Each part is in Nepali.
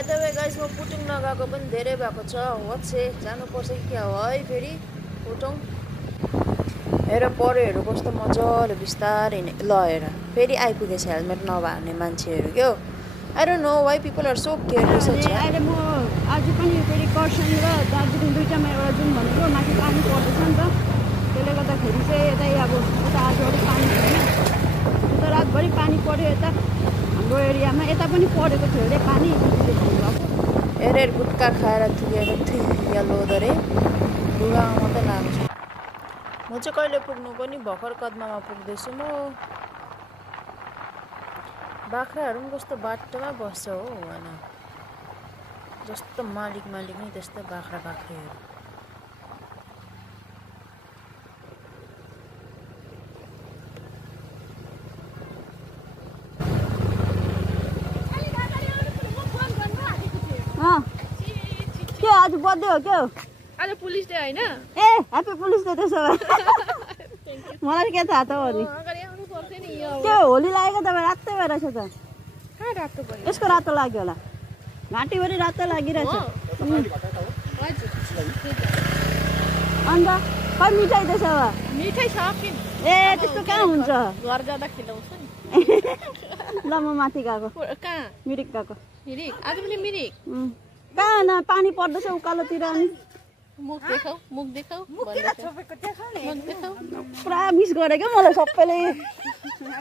बाइ द वे गाइस म पुटिङ नगएको पनि धेरै भएको छ वाट्से जानुपर्छ कि क्या हो है फेरि पुटौँ हेर परेहरू कस्तो मजाले बिस्तारै ल हेर फेरि आइपुगेछ हेलमेट नभर्ने मान्छेहरू क्या I don't know why people are so careless अहिले म आज पनि फेरि कर्सियङ र दार्जिलिङ दुईटामा एउटा जाउँ भनेको माथि पानी पर्दैछ नि त त्यसले गर्दाखेरि चाहिँ यतै अब यता आज अलिक पानी छैन उता रातभरि पानी पर्यो यता हाम्रो एरियामा यता पनि परेको थियो अरे पानी हेर गुट्का खाएर थुकेर थुया लोदो रे लुगामा मात्रै लाग्छ म चाहिँ कहिले पुग्नु पनि भर्खर कदममा पुग्दैछु म बाख्राहरू पनि कस्तो बाटोमा बस्छ हो होइन जस्तो मालिक नै त्यस्तो बाख्राहरू के आज बर्थडे हो के हो आज पुलिस डे हैन ए ह्यापी पुलिस डे त्यसो भए मलाई के थाहा त हो नि के होली लागेको तपाईँ रातै भइरहेछ त कहाँ रातो भयो यसको रातो लाग्यो होला घाँटीभरि रातो लागिरहेछ अन्त खै मिठाई त्यसो भए मिठाई सकिन ए त्यस्तो कहाँ हुन्छ घर जाँदा खिलाउँछ नि ल म माथि गएको कहाँ मिरिक गएको मिरिक आज पनि मिरिक कहाँ न पानी पर्दैछ उकालोतिर अनि मुख देखाऊ पुरा मिस गरे क्या मलाई सबैले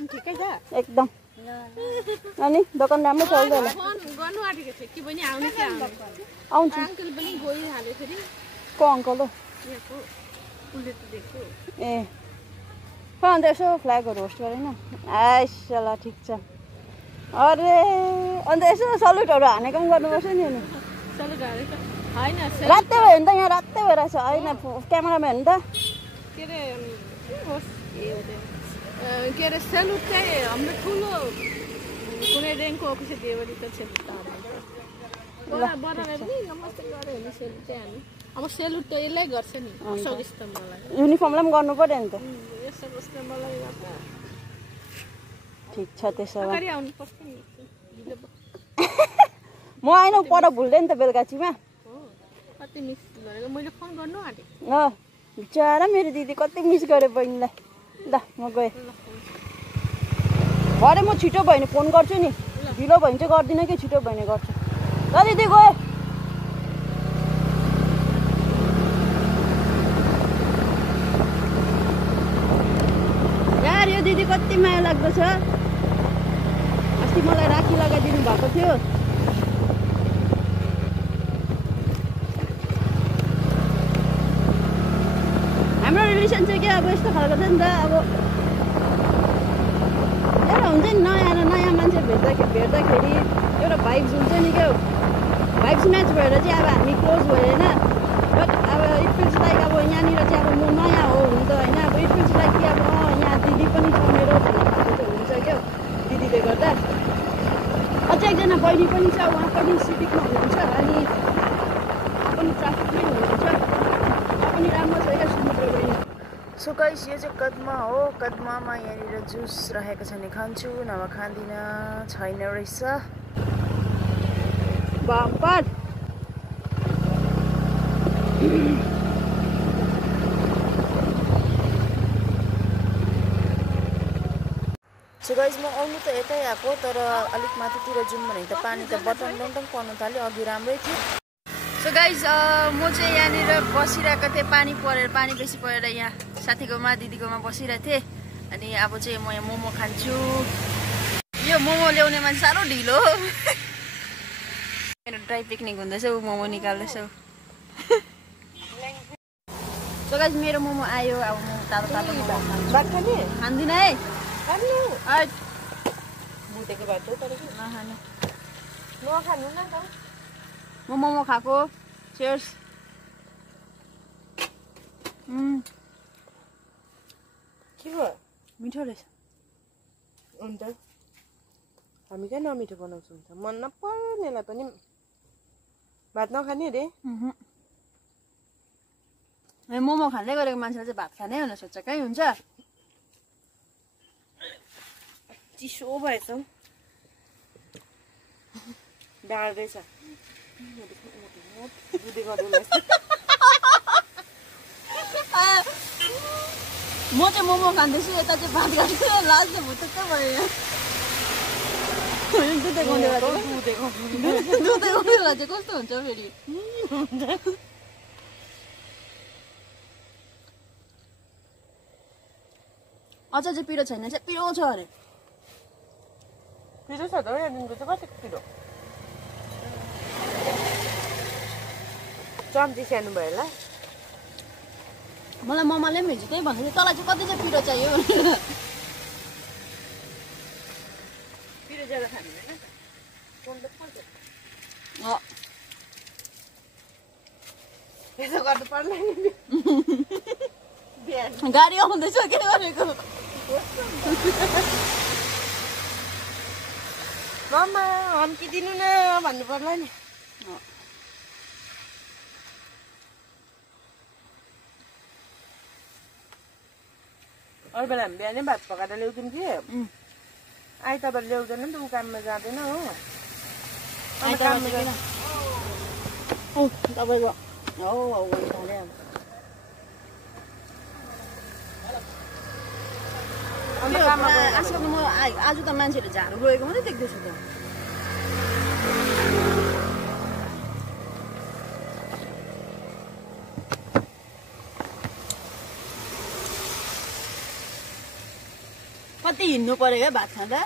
ठिकै छ एकदम अनि दोकान राम्रो चल्छ होला फोन गर्नु आँटेको थियो कि बहिनी आउने कि आउँछु अङ्कल पनि गइहाल्यो फेरि को अङ्कल हो यहाँको उसले त देख्यो ए अन्त यसो फ्ल्यागहरू होस्ट गरेन आइस ल ठिक छ अरे अन्त यसो सल्युटहरू हानेको पनि गर्नुपर्छ नि अनि सल्युट हालेको होइन रातै भयो नि त यहाँ रातै भइरहेछ होइन क्यामेराम्यान नि त के अरे सेलुट चाहिँ हाम्रो ठुलो कुनै ऱ्याङ्कको अफिसर देवरी त सेलुट त बराबर पनि नमस्ते गऱ्यो भने सेलुट चाहिँ हामी अब सेलुट त यसलाई गर्छ नि सजिस्तो मलाई युनिफर्मलाई पनि गर्नु पर्यो नि त यस्तो कस्तो मलाई ठिक छ त्यसो भए आउनुपर्छ नि म आइन पर भुल्दै नि त बेलुकाचीमा कति मिस गरेको मैले फोन गर्नु आँटेको बिचरा मेरो दिदी कति मिस गरेँ बहिनीलाई ल म गएँ भरे म छिटो भयो भने फोन गर्छु नि ढिलो भयो भने चाहिँ गर्दिनँ कि छिटो भयो भने गर्छु ल दिदी गएँ यार यो दिदी कति माया लाग्दछ अस्ति मलाई राखी लगाइदिनु भएको थियो हाम्रो रिलेसन चाहिँ के अब यस्तो खालको छ नि त अब एउटा हुन्छ नि नयाँ मान्छे भेट्दाखेरि एउटा भाइब्स हुन्छ नि क्या भाइब्स म्याच भएर चाहिँ अब हामी क्लोज भयो होइन बट अब इट फिल्स लाइक अब यहाँनिर चाहिँ अब म नयाँ हो हुन त होइन अब इट फिल्स लाइक कि अब यहाँ दिदी पनि छ मेरो भन्ने खालको चाहिँ हुन्छ क्या दिदीले गर्दा अझै एकजना बहिनी पनि छ उहाँ पनि सिटिकमा हुनुहुन्छ अनि पनि ट्राफिकमै हुनुहुन्छ पनि राम्रो छ क्या सुमित्र बहिनी सो गाइस यो चाहिँ कदमा हो कदमामा यहाँनिर जुस राखेको छ भने खान्छु नभए खाँदिनँ छैन रहेछ बम्पर सो गाइस म आउनु त यतै आएको तर अलिक माथितिर जाउँ भने त पानी त बटन पर्नु थाल्यो अघि राम्रै थियो सो गाइस म चाहिँ यहाँनिर बसिरहेको थिएँ पानी बेसी परेर यहाँ साथीकोमा दिदीकोमा बसिरहेको थिएँ अनि अब चाहिँ म यहाँ मोमो खान्छु यो मोमो ल्याउने मान्छे साह्रो ढिलो मेरो ड्राई पिकनिक हुँदैछ ऊ मोमो निकाल्दैछ सो गाइस मेरो मोमो आयो अब म तातो खाँदिनँ है बुटेको बाटो तर नखानु न त म मोमो खाएको चियर्स के भयो मिठो रहेछ अन्त हामी कहाँ नमिठो बनाउँछौँ त मन नपर्नेलाई पनि भात नखाने अरे मोमो खाँदै गरेको मान्छेले चाहिँ भात खानै हुन सोच्छ कहीँ हुन्छ चिसो भएछ डाँड्दैछ दुधे गर्दै म चाहिँ मोमो खाँदैछु यता चाहिँ भात खाँदैछु लास्ट चाहिँ भुत्तुक्कै भयो दुधे गाउँदै बेला चाहिँ कस्तो हुन्छ फेरि अझ चाहिँ पिरो छैन चाहिँ पिरो छ अरे पिरो छ त यहाँदेखिको चाहिँ कतिको पिरो चम्ची स्याहार्नु भयो होला मलाई ममाले पनि हिजो त्यही भन्दै थियो तँलाई चाहिँ कति चाहिँ पिरो चाहियो भनेर पिरो ज्यादा खानु होइन यसो गर्नु पर्ला नि गाडी आउँदैछ के गरेको मम्मा हम्किदिनु न भन्नु पर्ला नि अरू बेला हामी बिहानै भात पकाएर ल्याउँछौँ कि आइतबार ल्याउँदैन नि त ऊ काममा जाँदैन हो तपाईँको आजकल म आज त मान्छेहरूले झाडु गएको मात्रै देख्दैछु त कति हिँड्नु पर्यो क्या भात खाँदा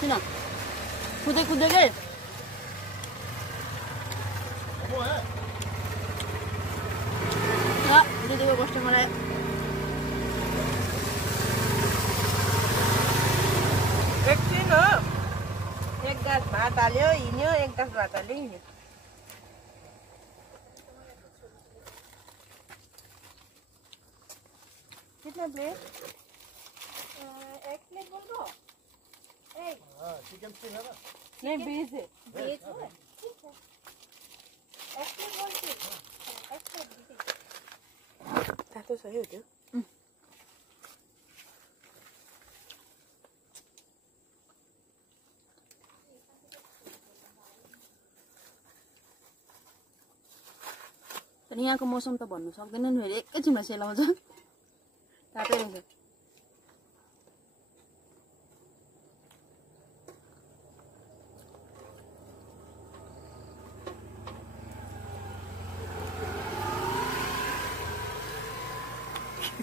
किन कुदै कुदेकै दिदीको कस्टमर आयो एकछिन हो एक गाँस भात हाल्यो हिँड्यो एक गाँस भात हाल्यो हिँड्यो कितना प्लेट एक प्लेट बोल दो चिकन फ्राई है ना नहीं वेज है वेज है ठीक है एक प्लेट बोल दो एक प्लेट दीजिए तातो सही हो त्यो तर यहाँको मौसम त भन्नु सक्दैन नि फेरि एकैछिनमा सेलाउँछ तातै रहेछ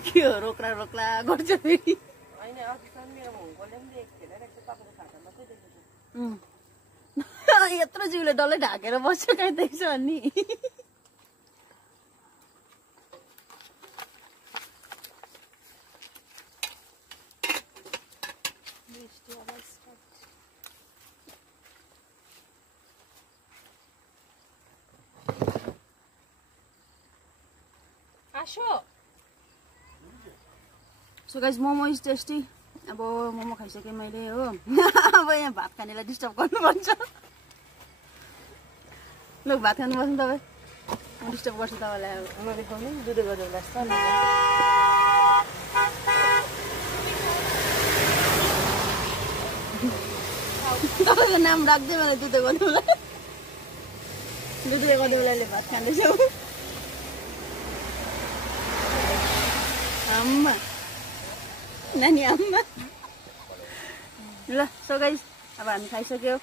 के हो रोक्ला रोक्ला गर्छ फेरि हैन अफिसमा मेरो हुँकोले पनि देखेको थिएन रहेछ तपाईको खाता मात्रै देखेको यत्रो जिउले डल्लै ढाकेर बस्छ कहीँ देख्छ अनि so guys momo is tasty अब मोमो खाइसकेँ मैले हो अब यहाँ भात खानेलाई डिस्टर्ब गर्नुपर्छ ल भात खानु बस्नु तपाईँ म डिस्टर्ब गर्छु तपाईँलाई अब नदेखाउने दुधे गर्नु लाग्छ तपाईँको नाम राख्दै मलाई दुधे गर्नुलाई भात खाँदैछौ आम्मा नानी आम्मा ल सो गाइस अब हामी खाइसक्यो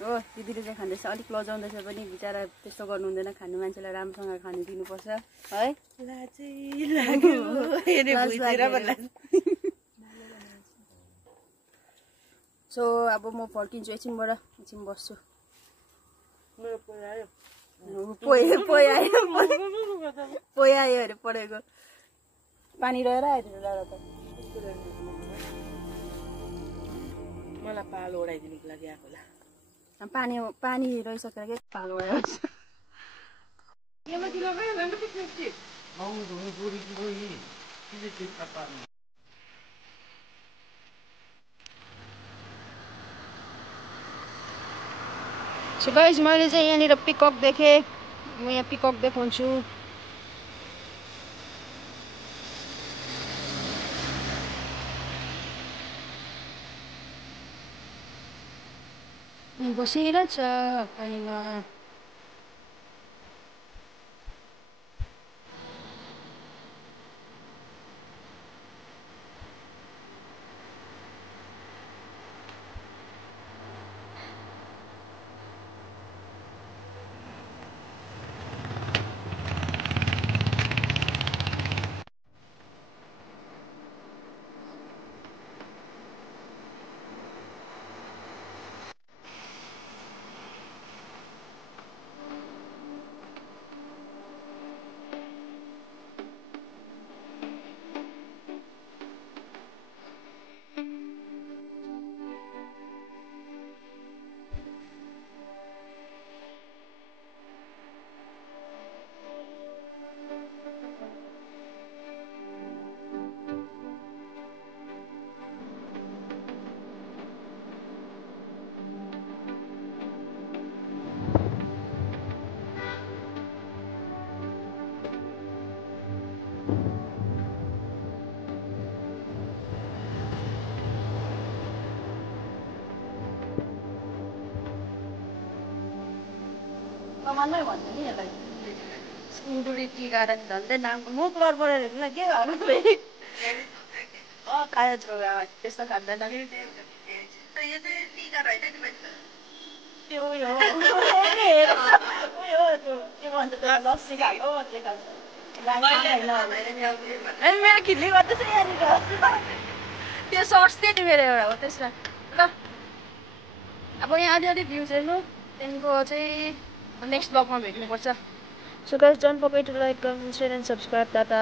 हो दिदीले चाहिँ खाँदैछ अलिक लजाउँदैछ पनि बिचरा त्यस्तो गर्नु हुँदैन खानु मान्छेलाई राम्रोसँग खानु दिनुपर्छ है सो अब म फर्किन्छु एकछिन बस्छु पोइ आयो अरे पढेको पानी रहेर आयो त मलाई पालो ओढाइदिनुको लागि आएको होला पानी रहिसकेर के पालो ओढायो सो गाइस मैले चाहिँ यहाँनिर पिकक देखेँ म यहाँ पिकक देखाउँछु बसेर छ पानीमा। कमानमै भन्छ नि यसलाई सिन्धुली टी गार्डन झन्डै नामको म कलर परेर हेर्नु न के गर्नु फेरि खायो छोरा त्यस्तो खाँदैन त्यो उयो के भन्छ लस्सी खाएको मेरो खिल्ली गर्दैछ यहाँनिर त्यो सर्ट्स थियो नि मेरो एउटा हो त्यसमा ल अब यहाँ अलिअलि भ्युज हेर्नु त्यहाँदेखिको चाहिँ नेक्स्ट ब्लगमा भेट्नुपर्छ। So guys don't forget to like comment share and subscribe Tata.